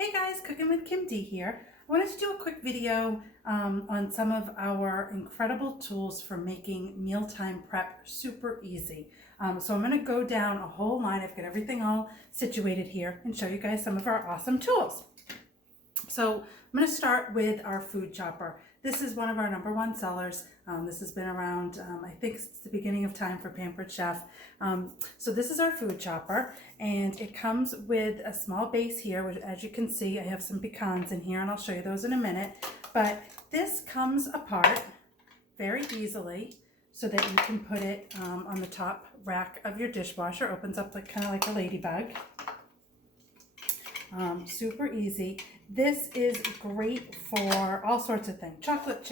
Hey guys, Cooking with Kim D here. I wanted to do a quick video on some of our incredible tools for making mealtime prep super easy. So I'm going to go down a whole line. I've got everything all situated here and show you guys some of our awesome tools. So I'm going to start with our food chopper. This is one of our #1 sellers. This has been around, I think since the beginning of time for Pampered Chef. So this is our food chopper, and it comes with a small base here, which as you can see, I have some pecans in here, and I'll show you those in a minute. But this comes apart very easily so that you can put it on the top rack of your dishwasher. Opens up like kind of like a ladybug. Super easy. This is great for all sorts of things. Chocolate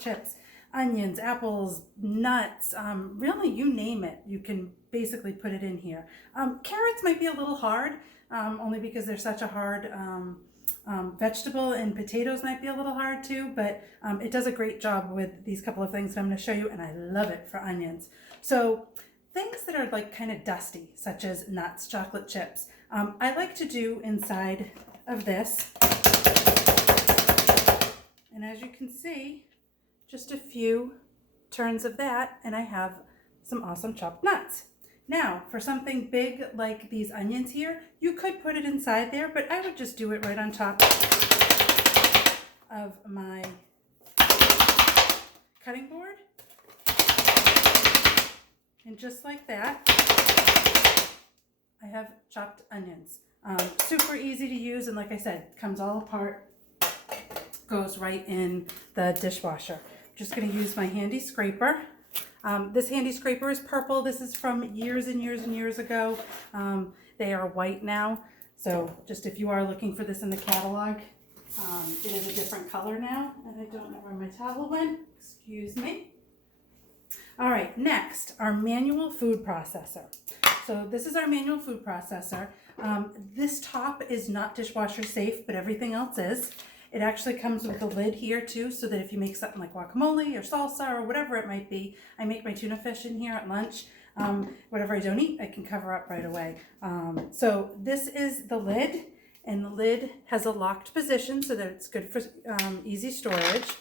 chips, onions, apples, nuts, really you name it. You can basically put it in here. Carrots might be a little hard, only because they're such a hard vegetable, and potatoes might be a little hard too, but it does a great job with these couple of things that I'm going to show you, and I love it for onions. So things that are like kind of dusty, such as nuts, chocolate chips, I like to do inside of this. And as you can see, just a few turns of that, and I have some awesome chopped nuts. Now, for something big like these onions here, you could put it inside there, but I would just do it right on top of my cutting board. And just like that, I have chopped onions. Super easy to use, and like I said, comes all apart, goes right in the dishwasher. I'm just going to use my handy scraper. This handy scraper is purple. This is from years and years and years ago. They are white now, so just if you are looking for this in the catalog, it is a different color now, and I don't know where my towel went. Excuse me. All right, next, our manual food processor. So this is our manual food processor. This top is not dishwasher safe, but everything else is. It actually comes with a lid here too, so that if you make something like guacamole or salsa or whatever it might be, I make my tuna fish in here at lunch. Whatever I don't eat, I can cover up right away. So this is the lid, and the lid has a locked position so that it's good for easy storage,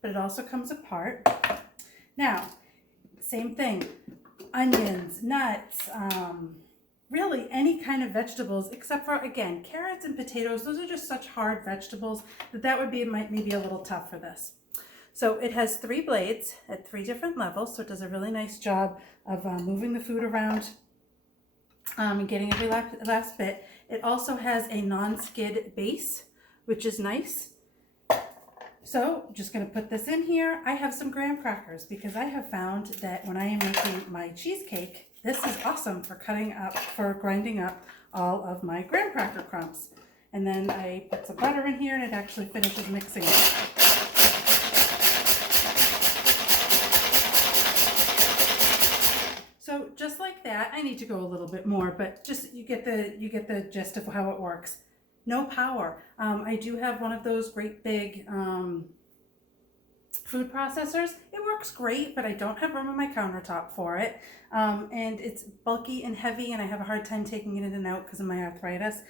but it also comes apart. Now, same thing, onions, nuts, really any kind of vegetables, except for, again, carrots and potatoes. Those are just such hard vegetables that would be maybe a little tough for this. So it has 3 blades at 3 different levels, so it does a really nice job of moving the food around and getting every last bit. It also has a non-skid base, which is nice. So I'm just going to put this in here. I have some graham crackers because I have found that when I am making my cheesecake, this is awesome for grinding up all of my graham cracker crumbs. And then I put some butter in here, and it actually finishes mixing it. So just like that, I need to go a little bit more, but just you get the gist of how it works. No power. I do have one of those great big food processors. It works great, but I don't have room on my countertop for it. And it's bulky and heavy, and I have a hard time taking it in and out because of my arthritis.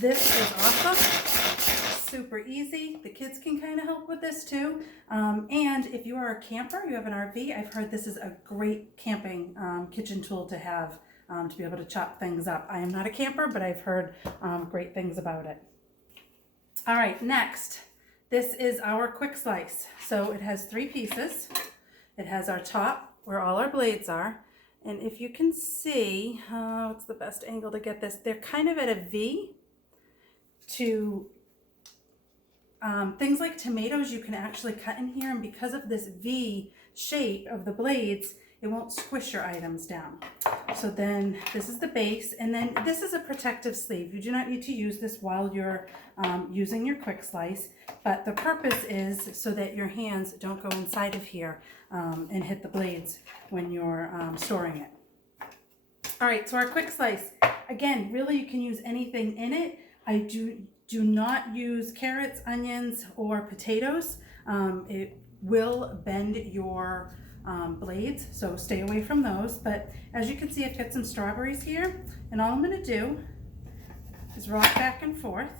This is awesome. Super easy. The kids can kind of help with this too. And if you are a camper, you have an RV, I've heard this is a great camping kitchen tool to have. To be able to chop things up. I am not a camper, but I've heard great things about it. All right, next, this is our quick slice. So it has 3 pieces. It has our top where all our blades are. And if you can see, what's the best angle to get this? They're kind of at a V. To things like tomatoes, you can actually cut in here, and because of this V shape of the blades, it won't squish your items down. So then this is the base, and then this is a protective sleeve. You do not need to use this while you're using your quick slice, but the purpose is so that your hands don't go inside of here and hit the blades when you're storing it. All right, so our quick slice, again, really you can use anything in it. I do not use carrots, onions, or potatoes. It will bend your blades, so stay away from those. But as you can see, I've got some strawberries here, and all I'm going to do is rock back and forth,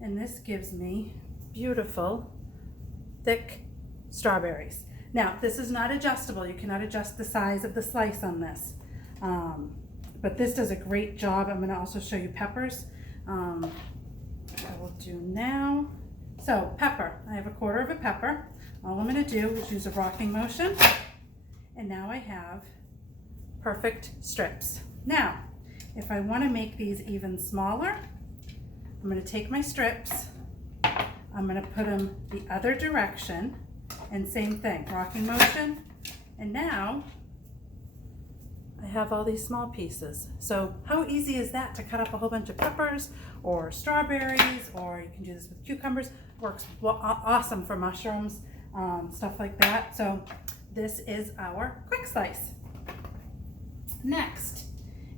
and this gives me beautiful, thick strawberries. Now, this is not adjustable. You cannot adjust the size of the slice on this. But this does a great job. I'm gonna also show you peppers. I will do now. So pepper, I have a quarter of a pepper. All I'm gonna do is use a rocking motion. And now I have perfect strips. Now, if I wanna make these even smaller, I'm gonna take my strips, I'm gonna put them the other direction, and same thing, rocking motion. And now I have all these small pieces. So how easy is that to cut up a whole bunch of peppers or strawberries, or you can do this with cucumbers. Works awesome for mushrooms, stuff like that. So this is our quick slice. Next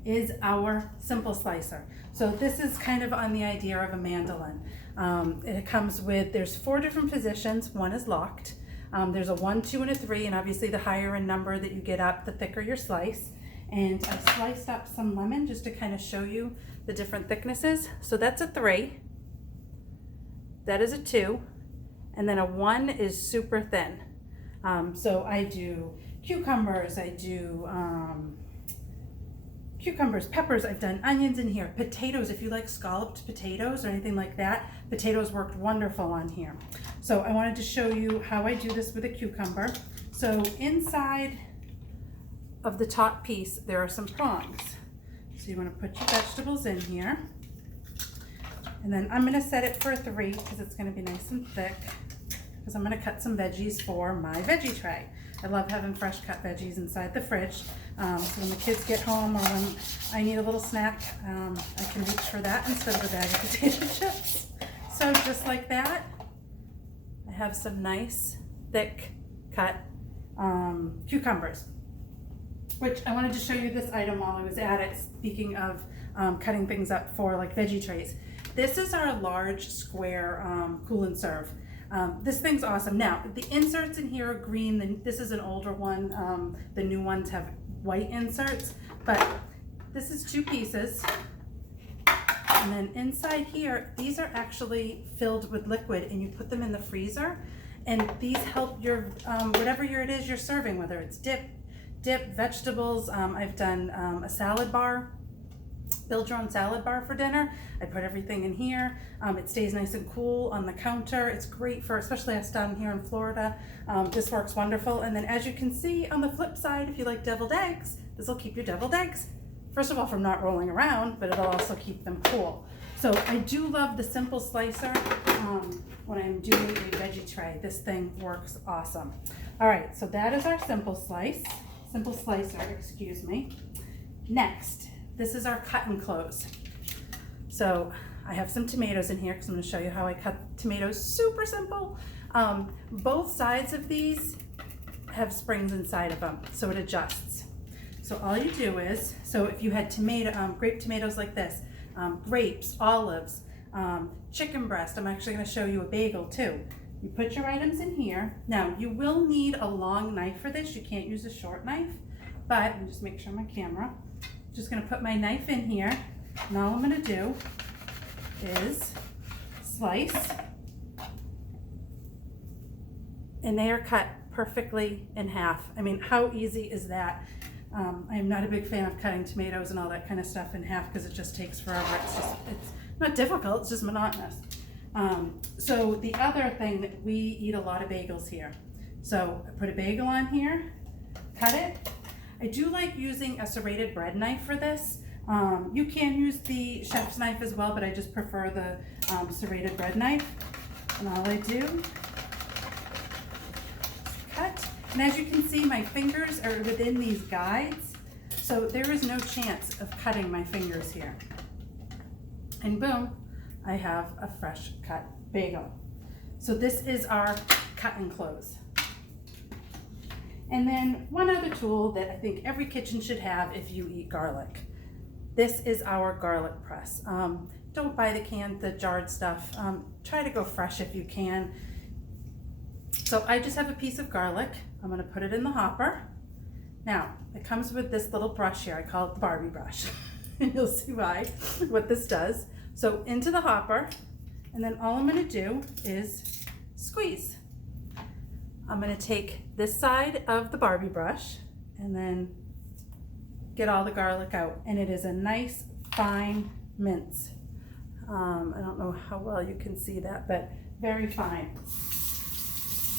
is our simple slicer. So this is kind of on the idea of a mandolin. It comes with, there's 4 different positions. One is locked. There's a 1, 2, and a 3, and obviously the higher in number that you get up, the thicker your slice. And I sliced up some lemon just to kind of show you the different thicknesses. So that's a 3, that is a 2, and then a 1 is super thin. So I do cucumbers, I do cucumbers, peppers, I've done onions in here, potatoes, if you like scalloped potatoes or anything like that, potatoes worked wonderful on here. So I wanted to show you how I do this with a cucumber. So inside of the top piece, there are some prongs. So you want to put your vegetables in here. And then I'm going to set it for a 3 because it's going to be nice and thick, because I'm going to cut some veggies for my veggie tray. I love having fresh cut veggies inside the fridge. So when the kids get home or when I need a little snack, I can reach for that instead of a bag of potato chips. So just like that, I have some nice thick cut cucumbers, which I wanted to show you this item while I was at it. Speaking of cutting things up for like veggie trays, this is our large square cool and serve. This thing's awesome. Now, the inserts in here are green. This is an older one. The new ones have white inserts, but this is 2 pieces. And then inside here, these are actually filled with liquid, and you put them in the freezer. And these help your, whatever it is you're serving, whether it's dip, vegetables. I've done a salad bar. Build your own salad bar for dinner. I put everything in here. It stays nice and cool on the counter. It's great for, especially us down here in Florida. This works wonderful. And then as you can see on the flip side, if you like deviled eggs, this will keep your deviled eggs, first of all, from not rolling around, but it'll also keep them cool. So I do love the simple slicer when I'm doing a veggie tray. This thing works awesome. All right, so that is our simple slicer, excuse me. Next, this is our cut and close. So I have some tomatoes in here because I'm going to show you how I cut tomatoes. Super simple. Both sides of these have springs inside of them, so it adjusts. So all you do is, so if you had grape tomatoes like this, grapes, olives, chicken breast, I'm actually going to show you a bagel too. You put your items in here. Now you will need a long knife for this. You can't use a short knife, but let me just make sure my camera. Just going to put my knife in here, and all I'm going to do is slice, and they are cut perfectly in half. I mean, how easy is that? I am not a big fan of cutting tomatoes and all that kind of stuff in half because it just takes forever. It's not difficult, it's just monotonous. So the other thing that we eat a lot of bagels here. So I put a bagel on here, cut it. I do like using a serrated bread knife for this. You can use the chef's knife as well, but I just prefer the serrated bread knife. And all I do is cut. And as you can see, my fingers are within these guides, so there is no chance of cutting my fingers here. And boom, I have a fresh cut bagel. So this is our cut and close. And then one other tool that I think every kitchen should have if you eat garlic. This is our garlic press. Don't buy the jarred stuff. Try to go fresh if you can. So I just have a piece of garlic. I'm gonna put it in the hopper. Now, it comes with this little brush here. I call it the Barbie brush. and you'll see why, what this does. So into the hopper, and then all I'm gonna do is squeeze. I'm gonna take this side of the Barbie brush and then get all the garlic out. And it is a nice fine mince. I don't know how well you can see that, but very fine.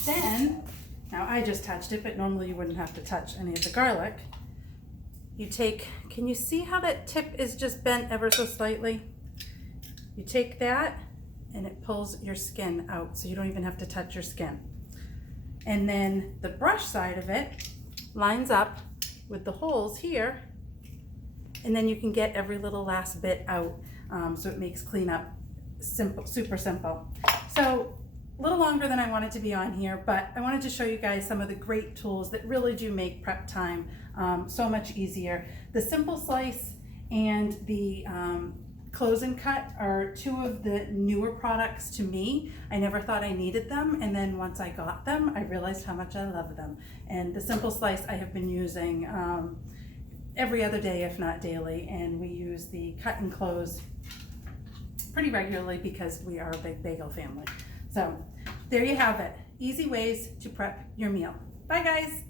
Then, now I just touched it, but normally you wouldn't have to touch any of the garlic. You take, can you see how that tip is just bent ever so slightly? You take that and it pulls your skin out, so you don't even have to touch your skin. And then the brush side of it lines up with the holes here, and then you can get every little last bit out, so it makes cleanup simple, super simple. So a little longer than I wanted to be on here, but I wanted to show you guys some of the great tools that really do make prep time so much easier. The Simple Slice and the Close and Cut are two of the newer products to me. I never thought I needed them, and then once I got them, I realized how much I love them. And the Simple Slice I have been using every other day, if not daily, and we use the Cut and Close pretty regularly because we are a big bagel family. So there you have it. Easy ways to prep your meal. Bye guys.